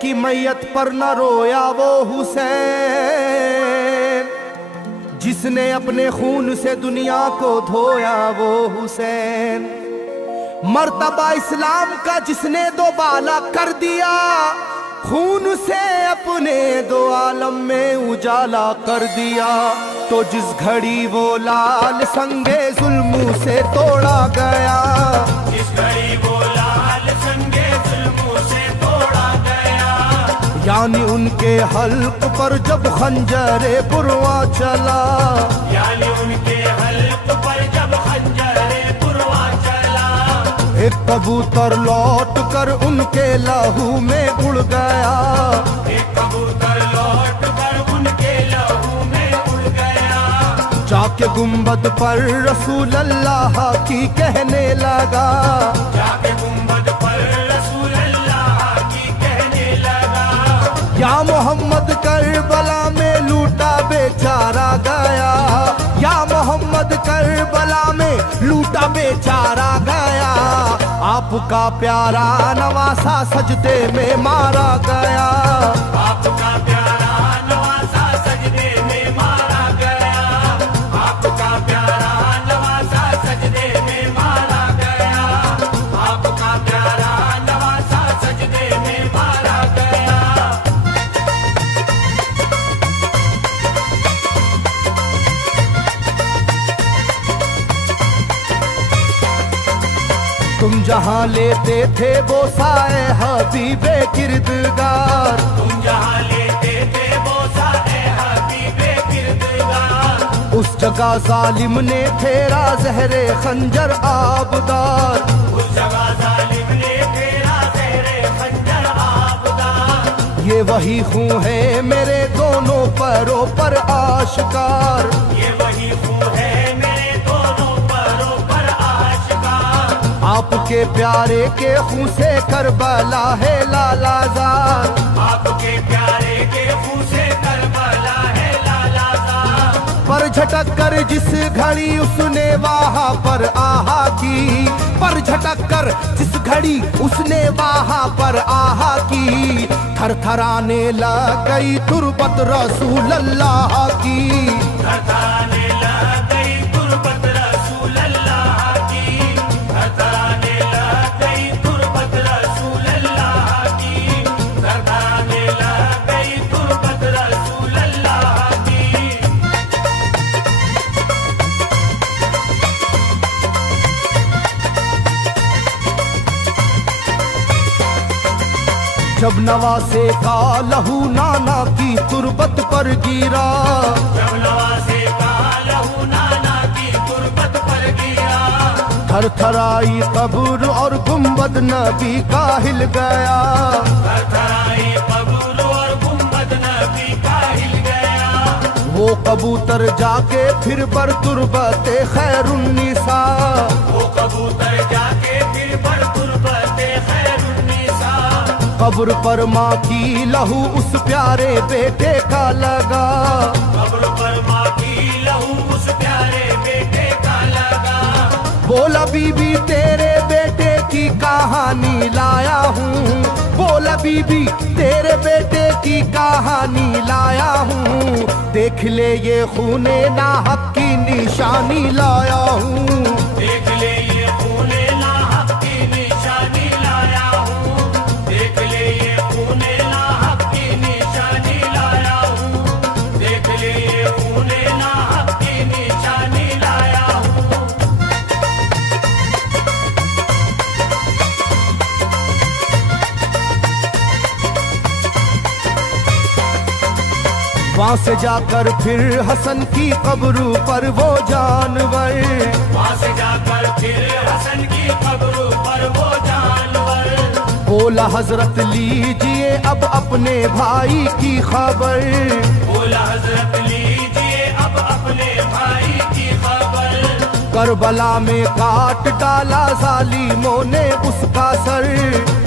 की मैयत पर न रोया वो हुसैन, जिसने अपने खून से दुनिया को धोया वो हुसैन। मर्तबा इस्लाम का जिसने दोबाला कर दिया, खून से अपने दो आलम में उजाला कर दिया। तो जिस घड़ी वो लाल संगे जुल्मों से तोड़ा गया, जिस घड़ी वो लाल संगे जुल्मों से तोड़ा गया, यानी उनके हल्क पर जब खंजरे पुरवा चला, यानी उनके हल्क पर जब खंजरे पुरवा चला, एक कबूतर लौट कर उनके लहू में उड़ गया, एक कबूतर लौट कर उनके लहू में उड़ गया, जाके गुंबद पर रसूल अल्लाह की कहने लगा, जाके गुंबद पर रसूल अल्लाह की कहने लगा, या मोहम्मद करबला में लूटा बेचारा गया, या मोहम्मद करबला में लूटा बेचारा गया। आपका प्यारा नवासा सजदे में मारा गया, आपका प्यारा नवासा सजदे में मारा गया, आपका प्यारा नवासा सजदे में मारा गया, आपका प्यारा नवासा सजदे में मारा गया। तुम जहाँ लेते थे वो साए हबीबे किरदगार, तुम जहाँ लेते थे वो साए हबीबे किरदगार, उस जगह जालिम ने फेरा जहरे खंजर आबदार, उस जगह जालिम ने फेरा ज़हरे खंजर आबदार। ये वही खून है मेरे दोनों पैरों पर आश्कार, ये वही खून है मेरे दोनों पैरों पर आशिकार, आपके प्यारे के खून से करबला है लालाजार, आपके प्यारे के खून से करबला है लालाजार। पर झटक कर जिस घड़ी उसने वहाँ पर आहा की, पर झटक कर जिस घड़ी उसने वहाँ पर आहा की, थरथराने लग गई तुरबत रसूल अल्लाह की, थरथराने लग गई तुरबत रसूल अल्लाह की, थरथराने लग गई तुरबत रसूल अल्लाह की, थरथराने लग गई तुरबत रसूल अल्लाह की। जब नवासे का लहू नाना की तुरबत पर गिरा, जब नवासे का लहू नाना की तुरबत पर गिरा, थरथराई कब्र और गुंबद नबी का हिल गया, थरथराई कब्र और गुंबद नबी का हिल गया, वो कबूतर जाके फिर पर तुरबते खैरुन्निसा, वो कबूतर जाके फिर पर तुरबते खैरुन्निसा, कब्र पर माँ की लहू उस प्यारे बेटे का लगा, कब्र पर माँ की लहू उस प्यारे बेटे का लगा, बोला बीबी तेरे बेटे की कहानी लाया हूँ, बोला बीबी तेरे बेटे की कहानी लाया हूँ, देख ले ये खूने नाहक की निशानी लाया हूँ, देख ले ये खूने नाहक की निशानी लाया हूँ, देख ले ये खूने नाहक की निशानी लाया हूँ, देख ले ये खूने नाहक की निशानी लाया हूँ। वहाँ से जाकर फिर हसन की कब्र पर वो जानवर, वहाँ से जाकर फिर हसन की कब्र पर वो जानवर, बोला हजरत लीजिए अब अपने भाई की खबर, बोला हजरत लीजिए अब अपने भाई की खबर, करबला में काट डाला जालिमों ने उसका सर,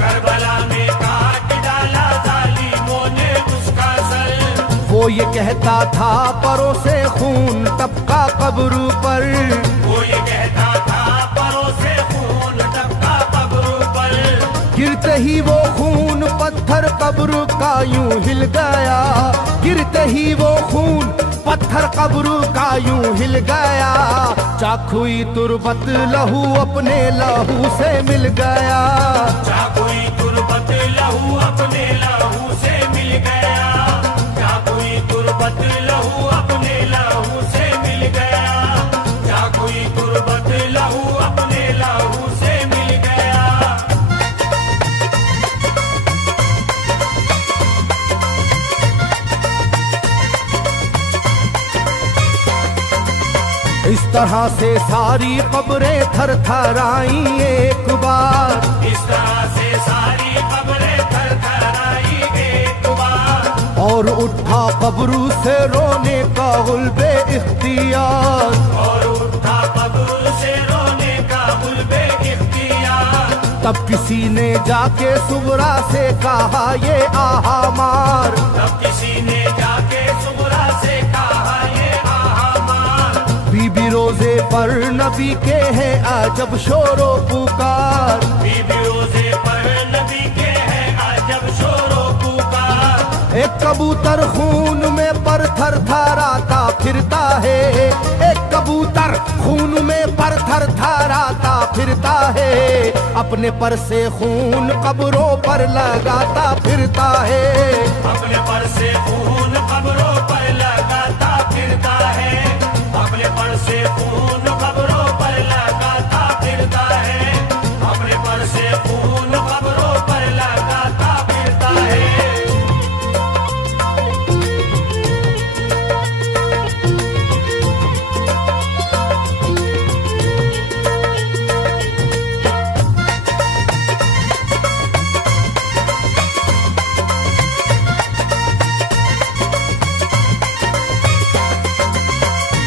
करबला में काट डाला जालिमों ने उसका सर, वो ये कहता था परों से खून टपका कब्र पर, वो ये कहता था परों से खून टपका कब्र पर, गिरते ही वो खून पत्थर कब्र का यूं हिल गया, गिरते ही वो खून पत्थर कब्र का यूं हिल गया। चाकुई तुरबत लहू अपने लहू से मिल गया, चाकुई तुरबत लहू अपने लहू से मिल गया, चाकुई तुरबत लहू अपने लहू से मिल गया, चाकुई तुरबत लहू अपने लहू से मिल गया। इस तरह से सारी कब्रें थर थर आई एक बार, इस तरह से सारी कब्रें थर थर आई एक बार, और उठा कब्र से रोने का गुल्बे इख्तियार, और उठा कब्र से रोने का गुल्बे इख्तियार। तब किसी ने जाके सुगरा से कहा ये आहा मार, तब किसी ने जाके सुगरा से कहा ये आहा मार। बीबी रोजे पर नबी के हैं अजब शोरो पुकार, बीबी रोजे पर नबी के हैं अजब शोरो पुकार। एक कबूतर खून में पर थर थराता फिरता है, एक कबूतर खून में पर थर थराता फिरता है, अपने पर से खून कब्रों पर लगाता फिरता है, अपने पर से खून कब्रों पर लगाता फिरता है, अपने पर से खून कब्रों पर लगाता फिरता है, अपने पर से खून कब्रों पर लगाता फिरता है।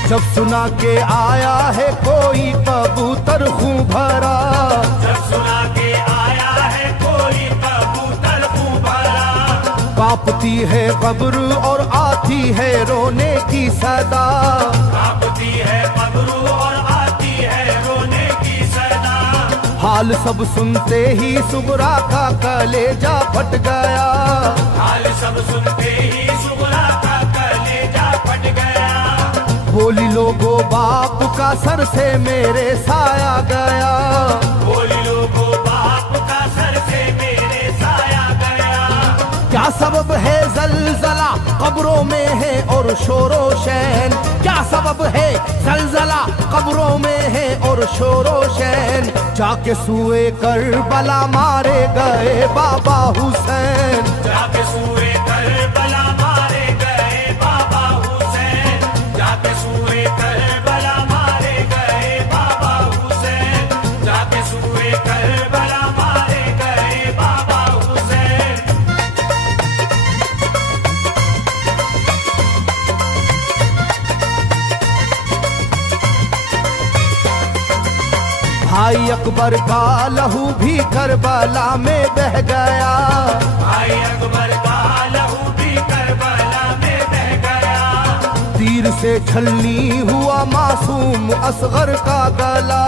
जब सुना के आया है कोई कबूतर खूं भरा, जब सुना के आया है कोई कबूतर खूं भरा, कांपती है कब्र और आती है रोने की सदा, कांपती है कब्र और आती है रोने की सदा। हाल सब सुनते ही सुगरा का कलेजा फट गया, हाल सब सुनते ही सुगरा का कलेजा फट गया। बोली लोगो बाप का सर से मेरे साया गया, बोली लोगो बाप का सर से मेरे साया गया। क्या सबब है जलजला कब्रों में है और शोरो शैन, क्या सबब है जलजला कब्रों में है और शोरो शैन। जाके सुए करबला मारे गए बाबा हुसैन, जाके सुए करबला मारे गए बाबा हुसैन, जाके सुए करबला मारे गए बाबा हुसैन, जाके सुए करबला मारे गए बाबा हुसैन। भाई अकबर का लहू भी करबला में बह गया, भाई अकबर का लहू भी करबला में बह गया। तीर से छलनी हुआ मासूम असगर का गला,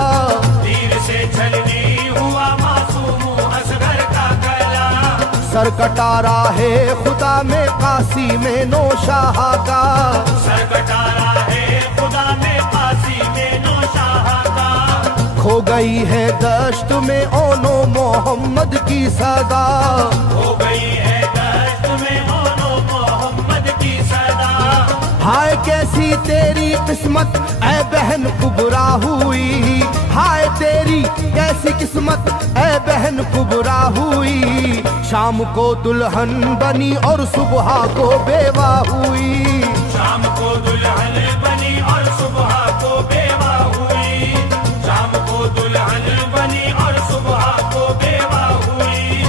तीर से छलनी हुआ मासूम असगर का गला। सर कटारा है खुदा में काशी में नौशाह का, सर कटारा है खुदा में काशी में नौशाह का। खो गई है दश्त में ओनो मोहम्मद की सदा, हो गई है दश्त में ओनो मोहम्मद की सदा। हाय कैसी तेरी किस्मत ऐ बहन कुबरा हुई, हाय तेरी कैसी किस्मत ऐ बहन कुबरा हुई। शाम को दुल्हन बनी और सुबह को बेवा हुई, शाम को दुल्हन बनी और सुबह को बेवा हुई, शाम को दुल्हन बनी और सुबह को बेवा हुई,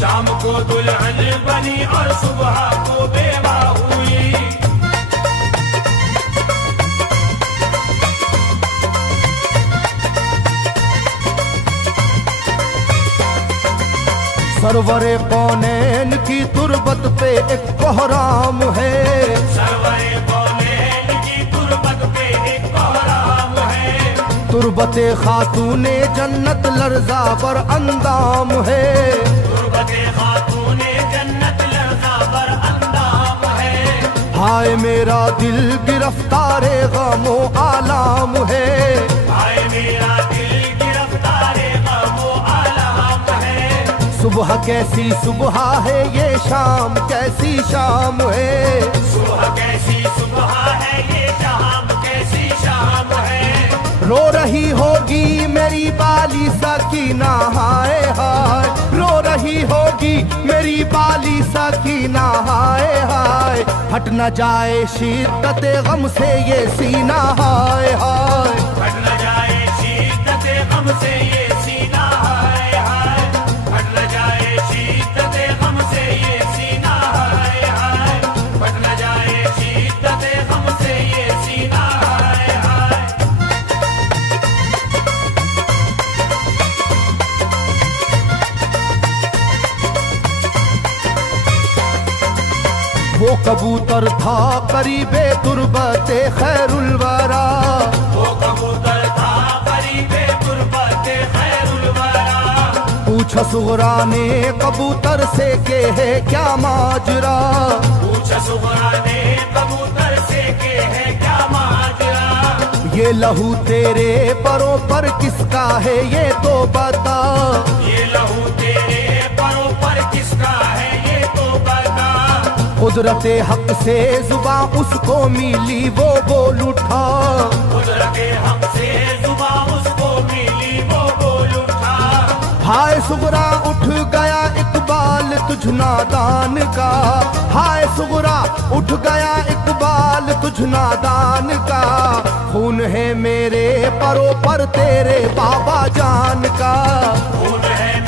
शाम को दुल्हन बनी और सुबह को बेवा हुई। सरवरे कौनैन की तुरबत पे एक कोहराम है, सरवरे कौनैन की तुरबत पे एक कोहराम है। तुरबते खातूने जन्नत लर्जा पर अंदाम है, तुरबते खातूने हाय मेरा दिल गिरफ्तारे गमो आलाम है, हाय मेरा दिल गिरफ्तारे गमो आलम है। सुबह कैसी सुबह है ये शाम कैसी शाम है, सुबह कैसी सुबह है ये शाम कैसी शाम है। रो रही होगी मेरी बाली सकीना हाय हाय, रो रही होगी मेरी बाली सकीना हाय हाय, हट न जाए शिद्दत गम से ये सीना हाय हाय, हट न जाए शिद्दत गम से ये सीना हाय हाय, हट न जाए शिद्दत गम से ये सीना हाय हाय, हट न जाए शिद्दत गम से ये सीना हाय हाय। वो कबूतर था करीबे तुरबते खैरुल वरा, वो कबूतर था करीबे तुरबते खैरुल वरा। पूछा सुगरा ने कबूतर से के है क्या माजरा, पूछा सुगरा ने कबूतर से के है क्या माजरा। ये लहू तेरे परों पर किसका है ये तो बता, ये लहू तेरे परों पर किसका है ये तो बता। कुदरते हक से जुबां उसको मिली वो बोल उठा, कुदरते हक से जुबां उसको मिली वो बोल उठा। हाय सुगरा उठ गया इकबाल तुझ नादान का, हाय सुगरा उठ गया इकबाल तुझ नादान का, खून है मेरे परों पर तेरे बाबा जान का, खून है